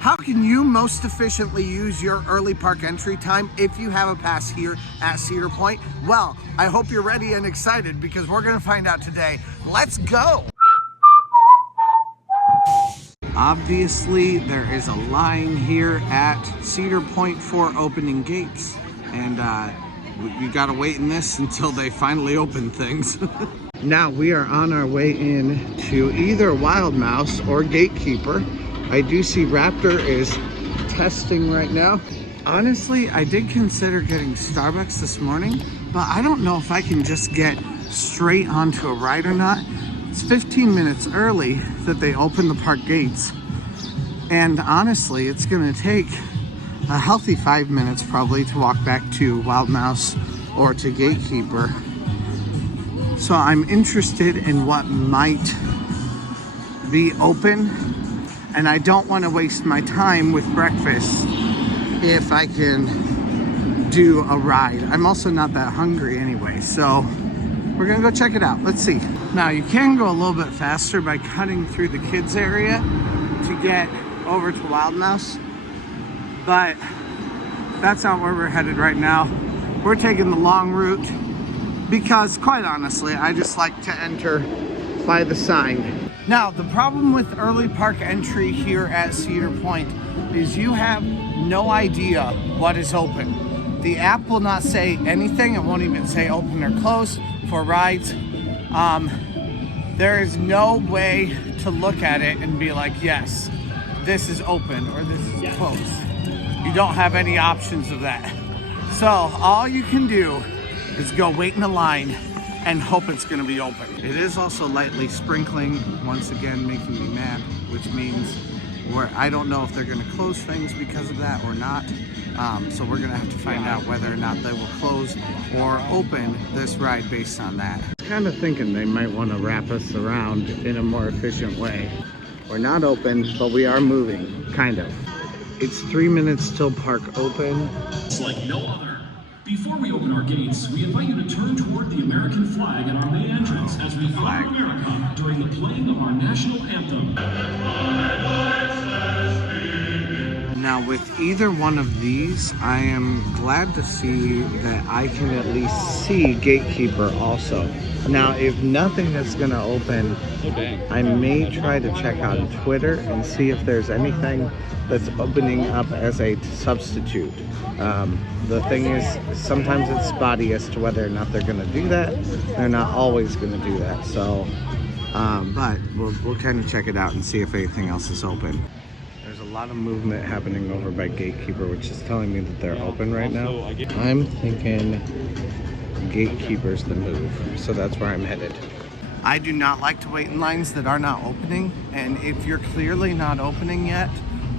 How can you most efficiently use your early park entry time if you have a pass here at Cedar Point? Well, I hope you're ready and excited because we're gonna find out today. Let's go! Obviously, there is a line here at Cedar Point for opening gates. And you gotta wait in this until they finally open things. Now we are on our way in to either Wild Mouse or Gatekeeper. I do see Raptor is testing right now. Honestly, I did consider getting Starbucks this morning, but I don't know if I can just get straight onto a ride or not. It's 15 minutes early that they open the park gates. And honestly, it's gonna take a healthy 5 minutes probably to walk back to Wild Mouse or to Gatekeeper. So I'm interested in what might be open. And I don't want to waste my time with breakfast if I can do a ride. I'm also not that hungry anyway, so we're gonna go check it out. Let's see. Now you can go a little bit faster by cutting through the kids area to get over to Wild Mouse, but that's not where we're headed right now. We're taking the long route because quite honestly, I just like to enter by the sign. Now, the problem with early park entry here at Cedar Point is you have no idea what is open. The app will not say anything. It won't even say open or close for rides. There is no way to look at it and be like, yes, this is open or this is closed. You don't have any options of that. So all you can do is go wait in a line and hope it's gonna be open. It is also lightly sprinkling, once again making me mad, which means I don't know if they're gonna close things because of that or not. So we're gonna have to find out whether or not they will close or open this ride based on that. I was kind of thinking they might wanna wrap us around in a more efficient way. We're not open, but we are moving, kind of. It's 3 minutes till park open. It's like no other. Before we open our gates, we invite you to turn toward the American flag at our main entrance as we honor America during the playing of our national anthem. Now with either one of these, I am glad to see that I can at least see Gatekeeper also. Now if nothing is gonna open, I may try to check out Twitter and see if there's anything that's opening up as a substitute. The thing is, sometimes it's spotty as to whether or not they're gonna do that. They're not always gonna do that, so, but we'll kind of check it out and see if anything else is open. There's a lot of movement happening over by Gatekeeper, which is telling me that they're open right now. I'm thinking Gatekeeper's the move, so that's where I'm headed. I do not like to wait in lines that are not opening, and if you're clearly not opening yet,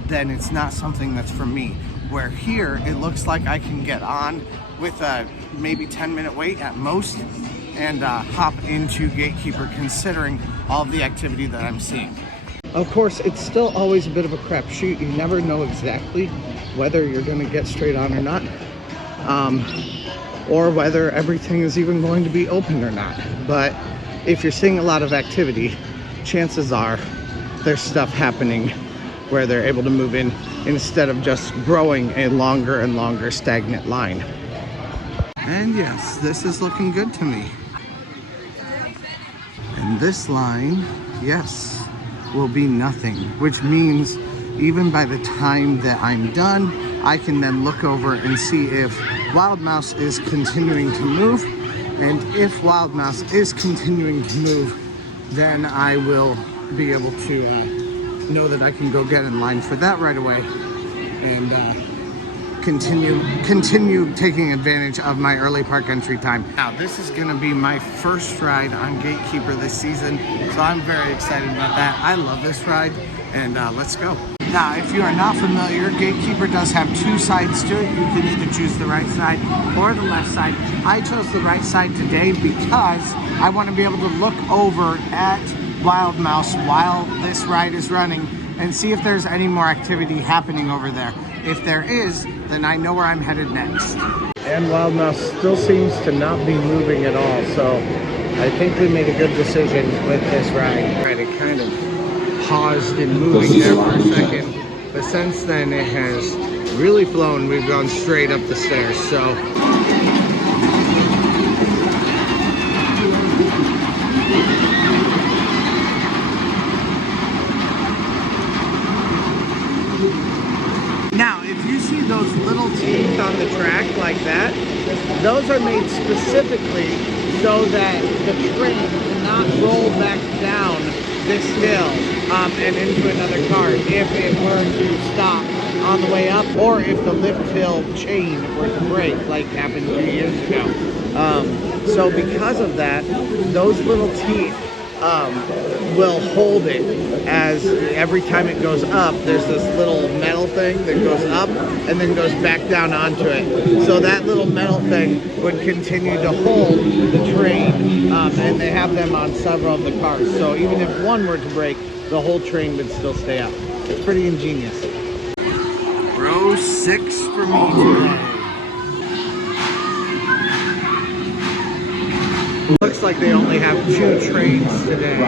then it's not something that's for me. Where here, it looks like I can get on with a maybe 10-minute wait at most and hop into Gatekeeper considering all of the activity that I'm seeing. Of course, it's still always a bit of a crapshoot. You never know exactly whether you're gonna get straight on or not, or whether everything is even going to be open or not. But if you're seeing a lot of activity, chances are there's stuff happening where they're able to move in instead of just growing a longer and longer stagnant line. And yes, this is looking good to me. And this line, yes, will be nothing, which means even by the time that I'm done, I can then look over and see if Wild Mouse is continuing to move. And if Wild Mouse is continuing to move, then I will be able to know that I can go get in line for that right away and continue taking advantage of my early park entry time. Now this is gonna be my first ride on Gatekeeper this season, so I'm very excited about that. I love this ride, and let's go. Now if you are not familiar, Gatekeeper does have two sides to it. You can either choose the right side or the left side. I chose the right side today because I want to be able to look over at Wild Mouse while this ride is running and see if there's any more activity happening over there. If there is, then I know where I'm headed next. And Wild Mouse still seems to not be moving at all, so I think we made a good decision with this ride. Right, it kind of paused and moving there for a second, But since then, it has really flown. We've gone straight up the stairs, so. Now, if you see those little teeth on the track like that, those are made specifically so that the train cannot roll back down this hill and into another car if it were to stop on the way up, or if the lift hill chain were to break like happened 2 years ago. So because of that, those little teeth will hold it, as every time it goes up, there's this little metal thing that goes up and then goes back down onto it. So that little metal thing would continue to hold the train, and they have them on several of the cars. So even if one were to break, the whole train would still stay up. It's pretty ingenious. Row 6 for me today. Looks like they only have 2 trains today,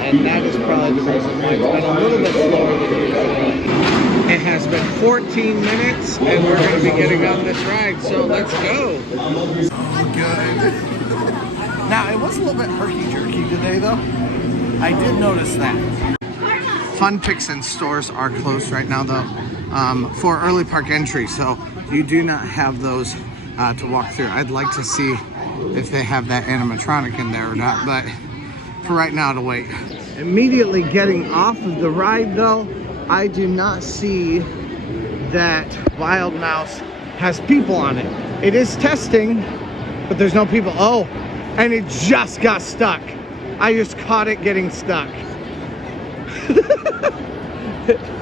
and that is probably the reason why it's been a little bit slower than usual. It has been 14 minutes, and we're going to be getting on this ride, so let's go. Good. Now, it was a little bit herky-jerky today, though. I did notice that. Fun Picks and stores are closed right now, though, for early park entry, so you do not have those to walk through. I'd like to see if they have that animatronic in there or not, but for right now, to wait. Immediately getting off of the ride, though, I do not see that Wild Mouse has people on it. It is testing, but there's no people. Oh, and it just got stuck. I just caught it getting stuck.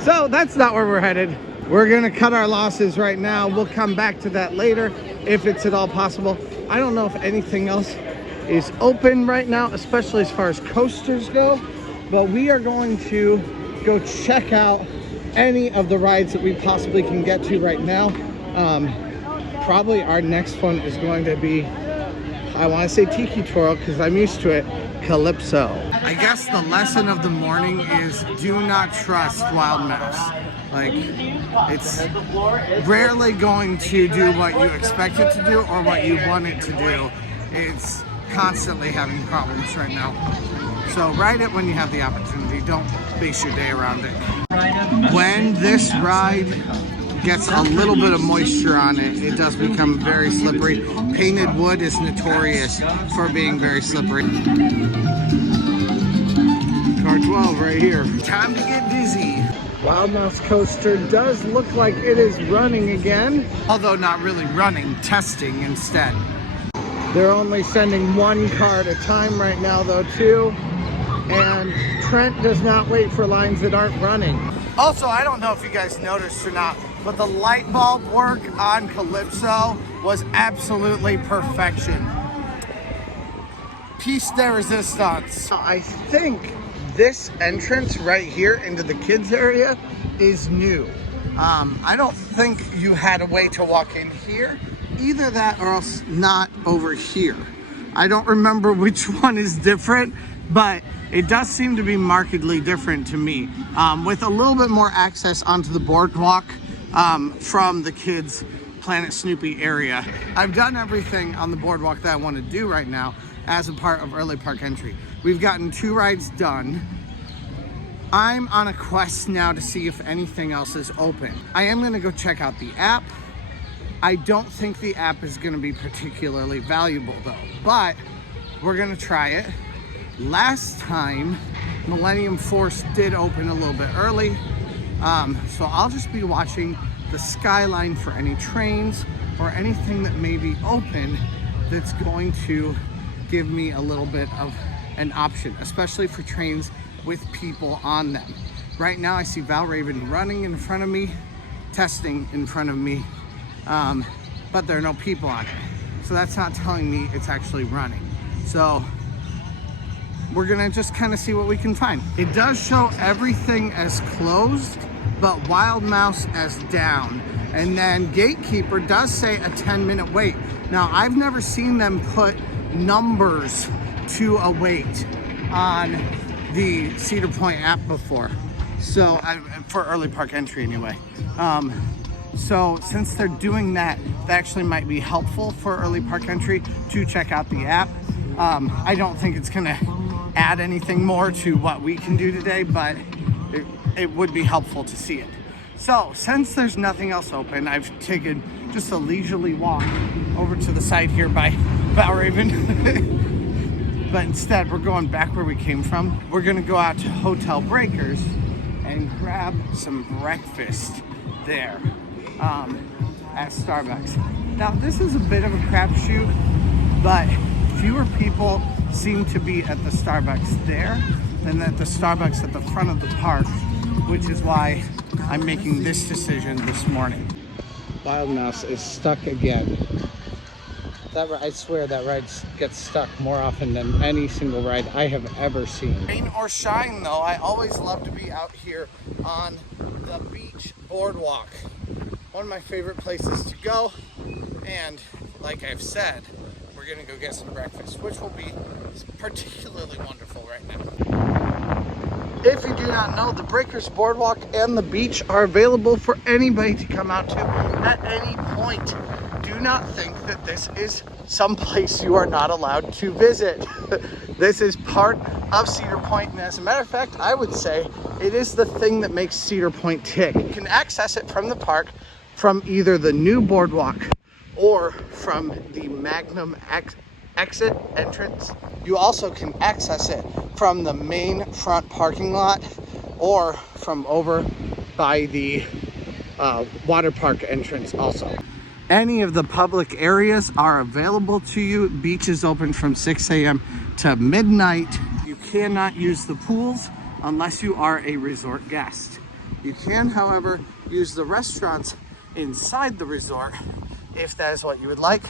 So that's not where we're headed. We're gonna cut our losses right now. We'll come back to that later if it's at all possible. I don't know if anything else is open right now, especially as far as coasters go, but we are going to go check out any of the rides that we possibly can get to right now. Probably our next one is going to be, I want to say Tiki Twirl because I'm used to it, Calypso. I guess the lesson of the morning is do not trust Wild Mouse. Like, it's rarely going to do what you expect it to do or what you want it to do. It's constantly having problems right now. So ride it when you have the opportunity. Don't base your day around it. When this ride gets a little bit of moisture on it, it does become very slippery. Painted wood is notorious for being very slippery. Car 12 right here. Time to get dizzy. Wild Mouse coaster does look like it is running again, although not really running, testing instead. They're only sending 1 car at a time right now, though, too. And Trent does not wait for lines that aren't running. Also, I don't know if you guys noticed or not, but the light bulb work on Calypso was absolutely perfection. Piece de resistance. I think this entrance right here into the kids area is new. I don't think you had a way to walk in here. Either that or else not over here. I don't remember which one is different, but it does seem to be markedly different to me, with a little bit more access onto the boardwalk from the kids' Planet Snoopy area. I've done everything on the boardwalk that I want to do right now as a part of early park entry. We've gotten 2 rides done. I'm on a quest now to see if anything else is open. I am going to go check out the app. I don't think the app is going to be particularly valuable though, but we're going to try it. Last time, Millennium Force did open a little bit early, so I'll just be watching the skyline for any trains or anything that may be open that's going to give me a little bit of an option, especially for trains with people on them. Right now I see Valraven running in front of me, testing in front of me, but there are no people on it. So that's not telling me it's actually running. So we're gonna just kind of see what we can find. It does show everything as closed, but Wild Mouse as down. And then Gatekeeper does say a 10-minute wait. Now, I've never seen them put numbers to a wait on the Cedar Point app before. So for early park entry anyway. So since they're doing that, that actually might be helpful for early park entry to check out the app. I don't think it's gonna add anything more to what we can do today, but it would be helpful to see it. So since there's nothing else open, I've taken just a leisurely walk over to the side here by Valraven. But instead we're going back where we came from. We're gonna go out to Hotel Breakers and grab some breakfast there at Starbucks. Now this is a bit of a crapshoot, but fewer people seem to be at the Starbucks there than at the Starbucks at the front of the park, which is why I'm making this decision this morning. Wild Mouse is stuck again. I swear that ride gets stuck more often than any single ride I have ever seen. Rain or shine though, I always love to be out here on the beach boardwalk. One of my favorite places to go, and like I've said, we're gonna go get some breakfast, which will be particularly wonderful right now. If you do not know, the Breakers Boardwalk and the beach are available for anybody to come out to at any point. Do not think that this is someplace you are not allowed to visit. This is part of Cedar Point, and as a matter of fact, I would say it is the thing that makes Cedar Point tick. You can access it from the park from either the new boardwalk or from the Magnum exit entrance. You also can access it from the main front parking lot or from over by the water park entrance also. Any of the public areas are available to you. Beach is open from 6 a.m. to midnight. You cannot use the pools unless you are a resort guest. You can, however, use the restaurants inside the resort if that is what you would like.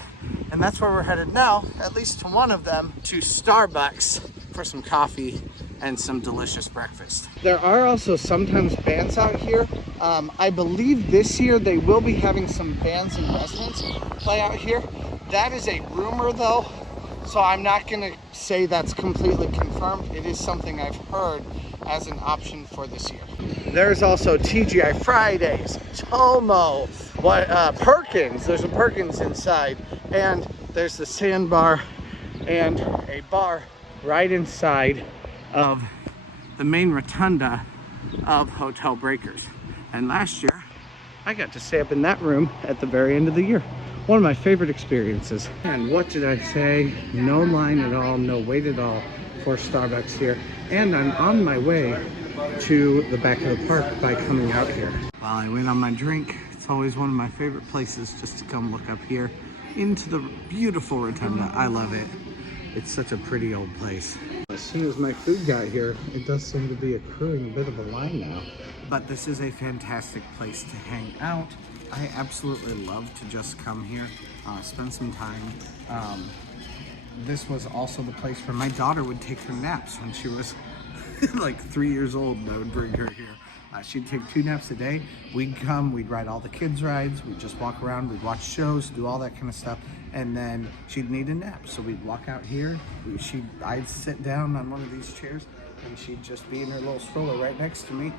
And that's where we're headed now, at least to one of them, to Starbucks for some coffee and some delicious breakfast. There are also sometimes bands out here. I believe this year they will be having some bands and residents play out here. That is a rumor though, so I'm not gonna say that's completely confirmed. It is something I've heard as an option for this year. There's also TGI Fridays, Tomo, Perkins. There's a Perkins inside, and there's the sandbar and a bar right inside of the main rotunda of Hotel Breakers. And last year, I got to stay up in that room at the very end of the year. One of my favorite experiences. And what did I say? No line at all, no wait at all for Starbucks here. And I'm on my way to the back of the park by coming out here. While I wait on my drink, it's always one of my favorite places just to come look up here into the beautiful rotunda. I love it. It's such a pretty old place. As soon as my food got here, it does seem to be accruing a bit of a line now. But this is a fantastic place to hang out. I absolutely love to just come here, spend some time. This was also the place where my daughter would take her naps when she was like 3 years old, and I would bring her here. She'd take 2 naps a day. We'd come, we'd ride all the kids' rides, we'd just walk around, we'd watch shows, do all that kind of stuff, and then she'd need a nap. So we'd walk out here, I'd sit down on one of these chairs, and she'd just be in her little stroller right next to me,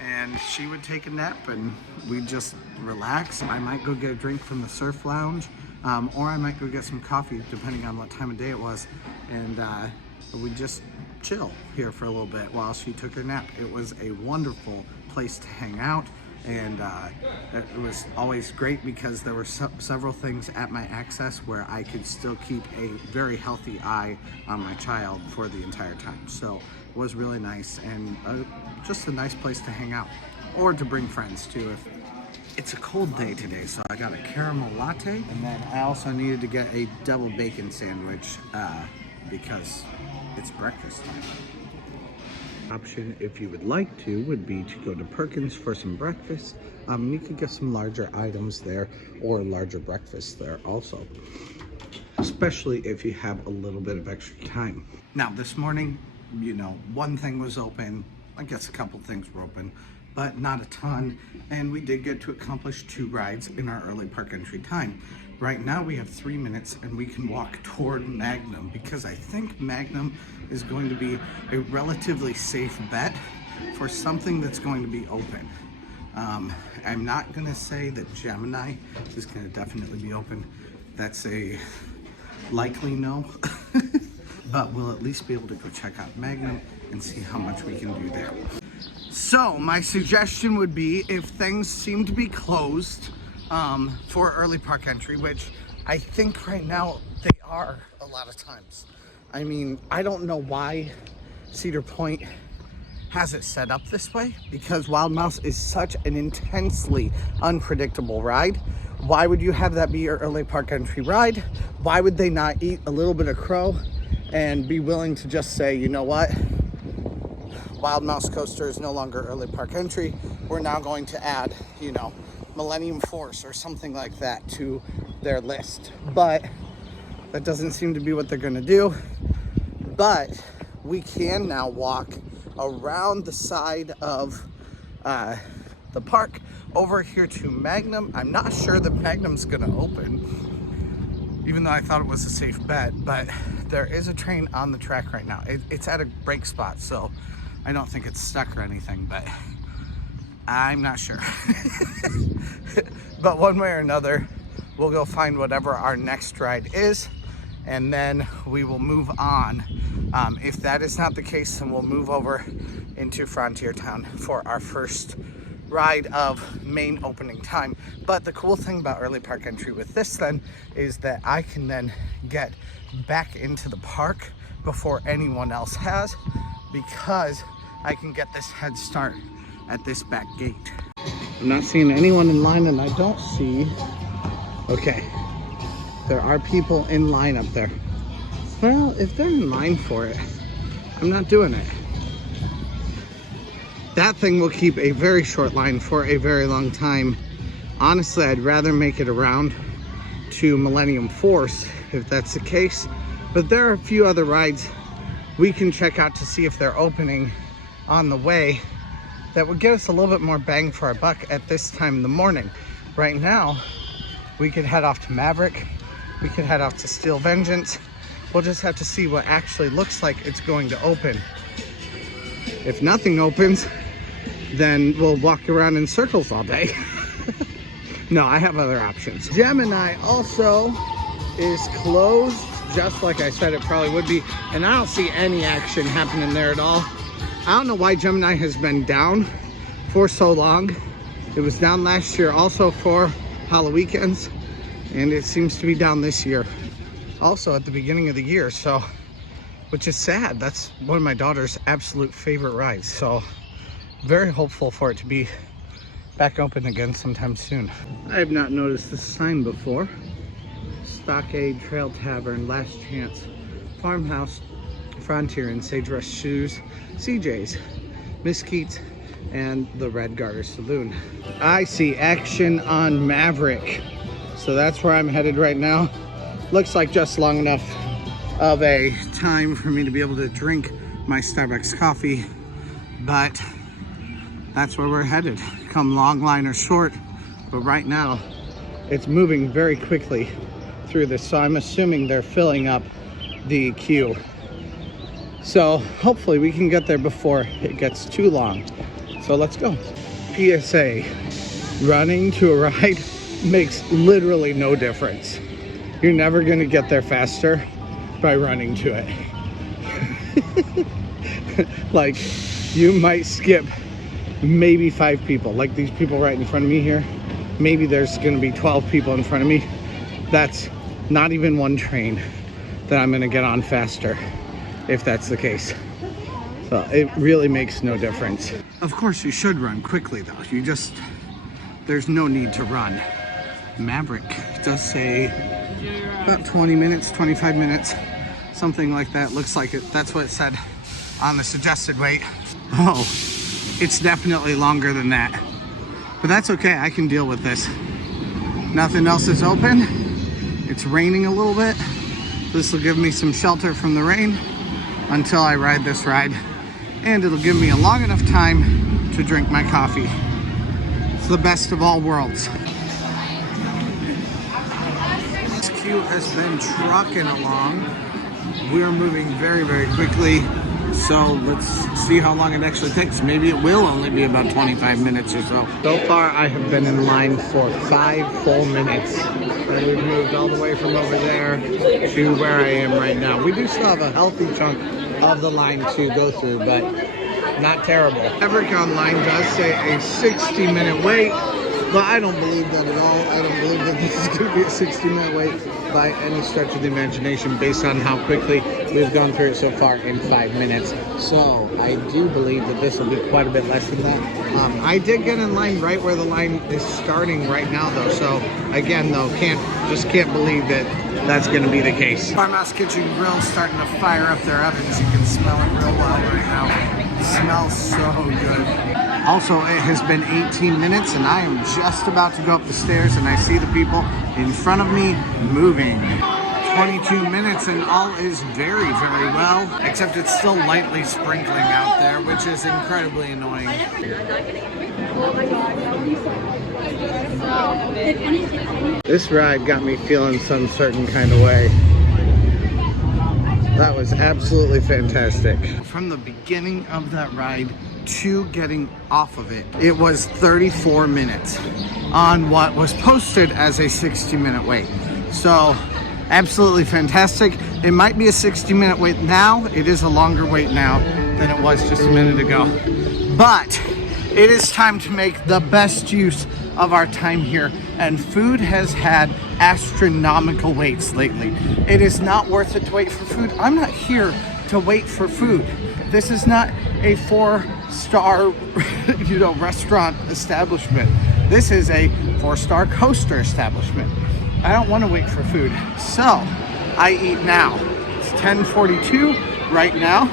and she would take a nap, and we'd just relax. I might go get a drink from the surf lounge, or I might go get some coffee, depending on what time of day it was, and we'd just chill here for a little bit while she took her nap. It was a wonderful place to hang out, and it was always great because there were several things at my access where I could still keep a very healthy eye on my child for the entire time. So it was really nice, and just a nice place to hang out, or to bring friends too. If it's a cold day today, so I got a caramel latte, and then I also needed to get a double bacon sandwich because it's breakfast time. Option, if you would like to, would be to go to Perkins for some breakfast. You could get some larger items there or larger breakfast there also, especially if you have a little bit of extra time. Now this morning, you know, one thing was open, I guess a couple things were open, but not a ton, and we did get to accomplish 2 rides in our early park entry time. Right now we have 3 minutes and we can walk toward Magnum, because I think Magnum is going to be a relatively safe bet for something that's going to be open. I'm not going to say that Gemini is going to definitely be open. That's a likely no. But we'll at least be able to go check out Magnum and see how much we can do there. So my suggestion would be, if things seem to be closed for early park entry, which I think right now they are a lot of times. I mean, I don't know why Cedar Point has it set up this way, because Wild Mouse is such an intensely unpredictable ride. Why would you have that be your early park entry ride? Why would they not eat a little bit of crow and be willing to just say, you know what? Wild Mouse Coaster is no longer early park entry. We're now going to add, you know, Millennium Force or something like that to their list. But that doesn't seem to be what they're gonna do. But we can now walk around the side of the park over here to Magnum. I'm not sure that Magnum's gonna open, even though I thought it was a safe bet, but there is a train on the track right now. It's at a break spot, so I don't think it's stuck or anything, but I'm not sure. But one way or another, we'll go find whatever our next ride is, and then we will move on. If that is not the case, then we'll move over into Frontier Town for our first ride of main opening time. But the cool thing about early park entry with this then is that I can then get back into the park before anyone else has, because I can get this head start at this back gate. I'm not seeing anyone in line, and I don't see, okay, there are people in line up there. Well, if they're in line for it, I'm not doing it. That thing will keep a very short line for a very long time. Honestly, I'd rather make it around to Millennium Force if that's the case. But there are a few other rides we can check out to see if they're opening on the way that would get us a little bit more bang for our buck at this time in the morning. Right now, we could head off to Maverick. We could head off to Steel Vengeance. We'll just have to see what actually looks like it's going to open. If nothing opens, then we'll walk around in circles all day. No, I have other options. Gemini also is closed, just like I said it probably would be, and I don't see any action happening there at all. I don't know why Gemini has been down for so long. It was down last year also for Halloween, and it seems to be down this year also at the beginning of the year, so, which is sad. That's one of my daughter's absolute favorite rides, so very hopeful for it to be back open again sometime soon. I have not noticed this sign before. Stockade Trail Tavern, Last Chance, Farmhouse, Frontier, and Sage Rush Shoes, CJ's, Miss Keats, and the Red Garter Saloon. I see action on Maverick, so that's where I'm headed right now. Looks like just long enough of a time for me to be able to drink my Starbucks coffee, but that's where we're headed. Come long line or short, but right now it's moving very quickly through this, so I'm assuming they're filling up the queue. So hopefully we can get there before it gets too long. So let's go. PSA, running to a ride makes literally no difference. You're never gonna get there faster by running to it. Like, you might skip maybe 5 people, like these people right in front of me here. Maybe there's gonna be 12 people in front of me. That's not even one train that I'm gonna get on faster, if that's the case. So it really makes no difference. Of course you should run quickly though. There's no need to run. Maverick does say about 20 minutes, 25 minutes, something like that. Looks like it. That's what it said on the suggested wait. Oh, it's definitely longer than that. But that's okay, I can deal with this. Nothing else is open. It's raining a little bit. This will give me some shelter from the rain until I ride this ride. And it'll give me a long enough time to drink my coffee. It's the best of all worlds. This queue has been trucking along. We're moving very, very quickly. So let's see how long it actually takes. Maybe it will only be about 25 minutes or so. So far, I have been in line for 5 full minutes. And we've moved all the way from over there to where I am right now. We do still have a healthy chunk of the line to go through, but not terrible. Maverick online does say a 60-minute wait, but I don't believe that at all. I don't believe that this is going to be a 60-minute wait by any stretch of the imagination based on how quickly we've gone through it so far in 5 minutes. So I do believe that this will be quite a bit less than that. I did get in line right where the line is starting right now though. So again though, can't believe that that's going to be the case. Farmhouse Kitchen Grill starting to fire up their ovens. You can smell it real well right now. It smells so good. Also, it has been 18 minutes and I am just about to go up the stairs and I see the people in front of me moving. 22 minutes and all is very, very well, except it's still lightly sprinkling out there, which is incredibly annoying. This ride got me feeling some certain kind of way. That was absolutely fantastic. From the beginning of that ride to getting off of it, it was 34 minutes on what was posted as a 60-minute wait. So absolutely fantastic. It might be a 60-minute wait now. It is a longer wait now than it was just a minute ago. But it is time to make the best use of our time here. And food has had astronomical waits lately. It is not worth it to wait for food. I'm not here to wait for food. This is not a 4-star, restaurant establishment. This is a 4-star coaster establishment. I don't want to wait for food, so I eat now. It's 10:42 right now.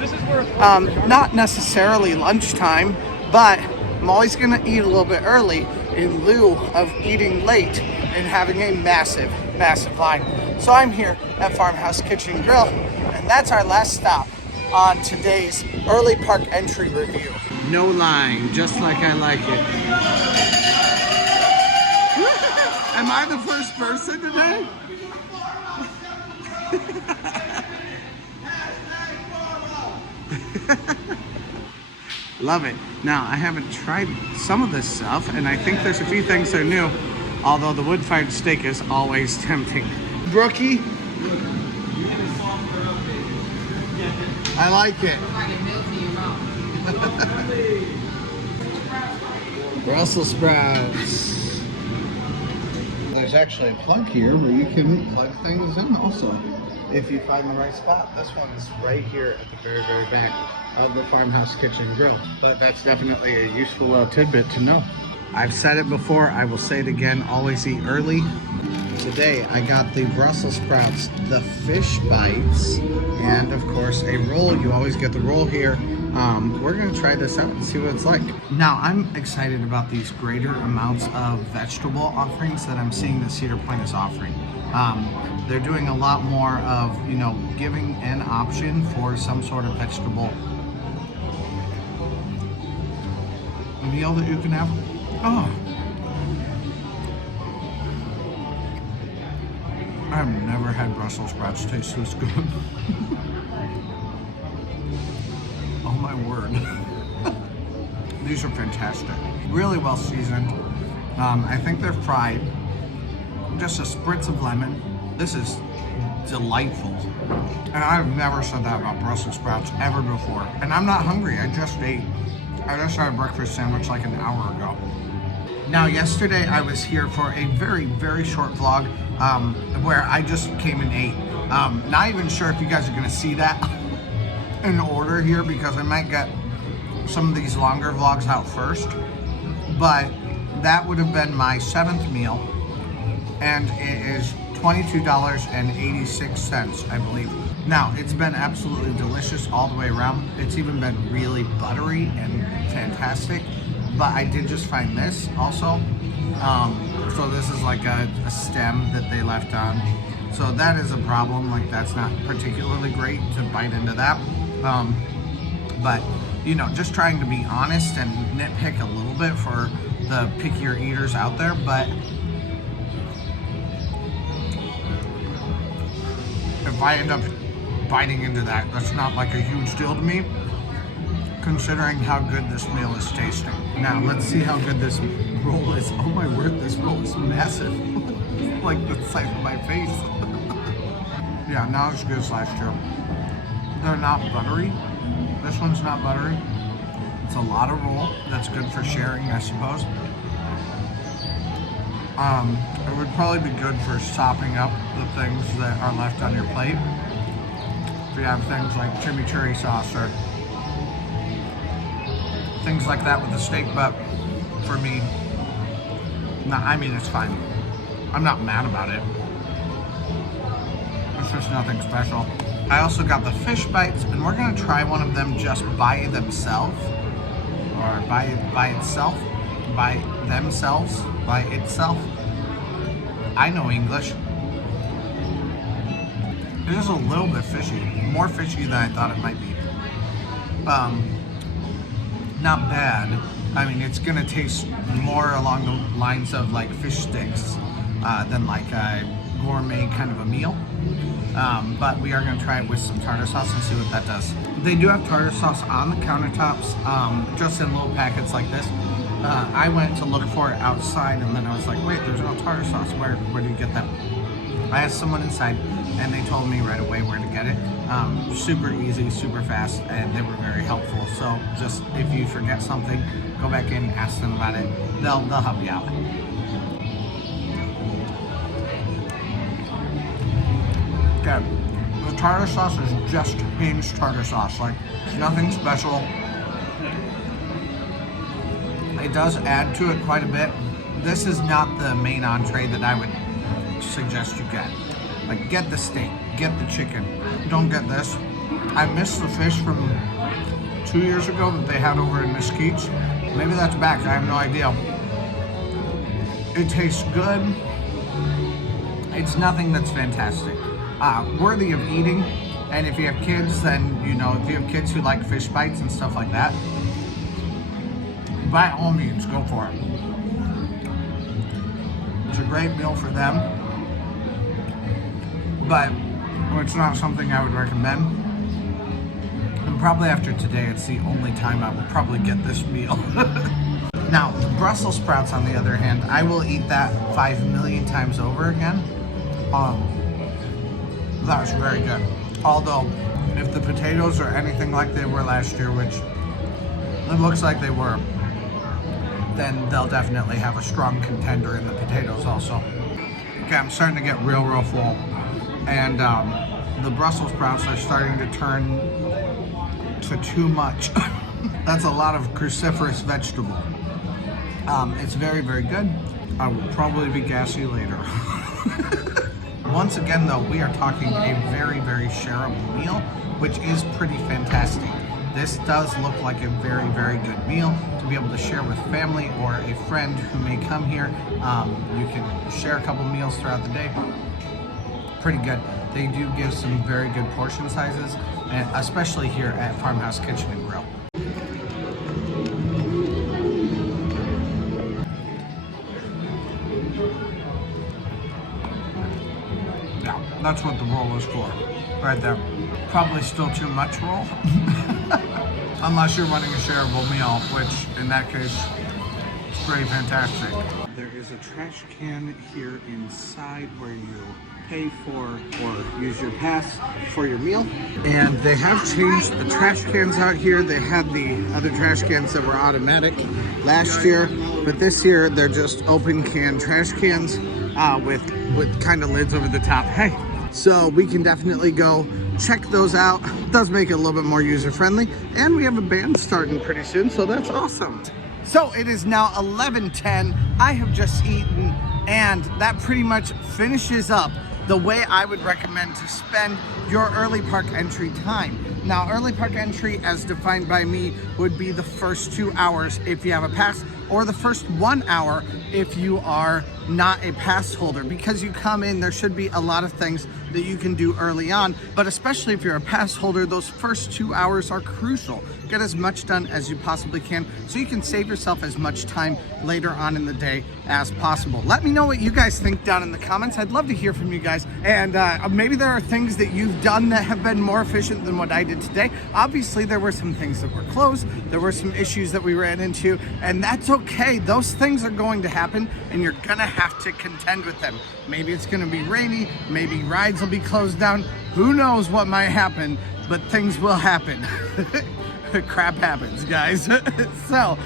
Not necessarily lunchtime, but I'm always going to eat a little bit early in lieu of eating late and having a massive, massive line. So I'm here at Farmhouse Kitchen Grill, and that's our last stop on today's early park entry review. No line, just like I like it. Am I the first person today? Love it. Now, I haven't tried some of this stuff, and I think there's a few things that are new, although the wood-fired steak is always tempting. Brookie? I like it. Brussels sprouts. There's actually a plug here where you can plug things in also, if you find the right spot. This one's right here at the very, very back of the Farmhouse Kitchen Grill. But that's definitely a useful tidbit to know. I've said it before, I will say it again, always eat early. Today I got the Brussels sprouts, the fish bites, and of course a roll. You always get the roll here. We're gonna try this out and see what it's like. Now, I'm excited about these greater amounts of vegetable offerings that I'm seeing that Cedar Point is offering. They're doing a lot more of, giving an option for some sort of vegetable meal that you can have. Oh. I've never had Brussels sprouts taste this good. Oh my word. These are fantastic. Really well seasoned. I think they're fried. Just a spritz of lemon. This is delightful. And I've never said that about Brussels sprouts ever before. And I'm not hungry. I just had a breakfast sandwich like an hour ago. Now, yesterday I was here for a very, very short vlog where I just came and ate. Not even sure if you guys are gonna see that in order here, because I might get some of these longer vlogs out first. But that would have been my 7th meal, and it is $22.86, I believe. Now, it's been absolutely delicious all the way around. It's even been really buttery and fantastic. But I did just find this also. So this is like a stem that they left on. So that is a problem. Like, that's not particularly great to bite into that. But, just trying to be honest and nitpick a little bit for the pickier eaters out there. But if I end up biting into that, that's not like a huge deal to me. considering how good this meal is tasting. Now, let's see how good this roll is. Oh my word, this roll is massive. Like the size of my face. Yeah, not as good as last year. They're not buttery. This one's not buttery. It's a lot of roll. That's good for sharing, I suppose. It would probably be good for sopping up the things that are left on your plate. If you have things like chimichurri sauce or things like that with the steak, but for me, no, I mean, it's fine. I'm not mad about it. It's just nothing special. I also got the fish bites, and we're gonna try one of them just by themselves, or by itself. I know English. It is a little bit fishy, more fishy than I thought it might be. Not bad. I mean, it's gonna taste more along the lines of like fish sticks than like a gourmet kind of a meal. But we are gonna try it with some tartar sauce and see what that does. They do have tartar sauce on the countertops, just in little packets like this. I went to look for it outside, and then I was like, wait, there's no tartar sauce. Where do you get that? I asked someone inside, and they told me right away where to get it. Super easy, super fast, and they were very helpful. So just if you forget something, go back in, ask them about it. They'll help you out. Okay, the tartar sauce is just Heinz tartar sauce. Like, it's nothing special. It does add to it quite a bit. This is not the main entree that I would suggest you get. Like, get the steak, get the chicken. Don't get this. I missed the fish from 2 years ago that they had over in Mesquite's. Maybe that's back, I have no idea. It tastes good. It's nothing that's fantastic. Worthy of eating. And if you have kids, then, you know, if you have kids who like fish bites and stuff like that, by all means, go for it. It's a great meal for them, but it's not something I would recommend. And probably after today, it's the only time I will probably get this meal. Now, the Brussels sprouts, on the other hand, I will eat that 5 million times over again. That was very good. Although, if the potatoes are anything like they were last year, which it looks like they were, then they'll definitely have a strong contender in the potatoes also. Okay, I'm starting to get real full. And the Brussels sprouts are starting to turn to too much. That's a lot of cruciferous vegetable. It's very good. I will probably be gassy later. Once again though, we are talking a very shareable meal, which is pretty fantastic. This does look like a very good meal to be able to share with family or a friend who may come here. You can share a couple meals throughout the day. Pretty good. They do give some very good portion sizes, and especially here at Farmhouse Kitchen and Grill. Yeah, that's what the roll is for, right there. Probably still too much roll. Unless you're running a shareable meal, which in that case, is pretty fantastic. There is a trash can here inside where you pay for or use your pass for your meal. And they have changed the trash cans out here. They had the other trash cans that were automatic last year, but this year they're just open can trash cans with kind of lids over the top. Hey, so we can definitely go check those out. It does make it a little bit more user-friendly, and we have a band starting pretty soon, so that's awesome. So it is now 11:10. I have just eaten, and that pretty much finishes up the way I would recommend to spend your early park entry time. Now, early park entry, as defined by me, would be the first 2 hours if you have a pass, or the first 1 hour if you are not a pass holder. Because you come in, there should be a lot of things that you can do early on, but especially if you're a pass holder, those first 2 hours are crucial. Get as much done as you possibly can so you can save yourself as much time later on in the day as possible. Let me know what you guys think down in the comments. I'd love to hear from you guys, and maybe there are things that you've done that have been more efficient than what I did today. Obviously, there were some things that were closed, there were some issues that we ran into, and that's okay. Those things are going to happen, and you're gonna have to contend with them. Maybe it's gonna be rainy, maybe rides will be closed down, who knows what might happen, but things will happen. Crap happens, guys. So,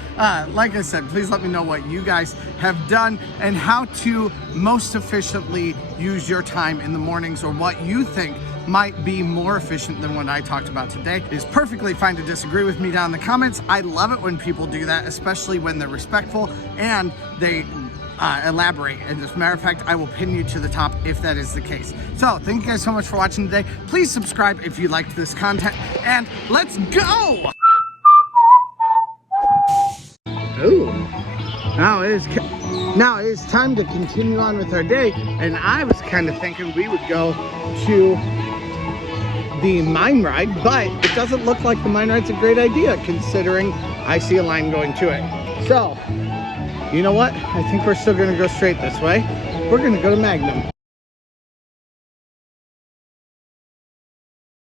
like I said, please let me know what you guys have done and how to most efficiently use your time in the mornings, or what you think might be more efficient than what I talked about today. It is perfectly fine to disagree with me down in the comments. I love it when people do that, especially when they're respectful and they elaborate. And as a matter of fact, I will pin you to the top if that is the case. So thank you guys so much for watching today. Please subscribe if you liked this content, and let's go. Ooh, now it is time to continue on with our day, and I was kind of thinking we would go to the mine ride, but it doesn't look like the mine ride's a great idea considering I see a line going to it. So, you know what? I think we're still gonna go straight this way. We're gonna go to Magnum.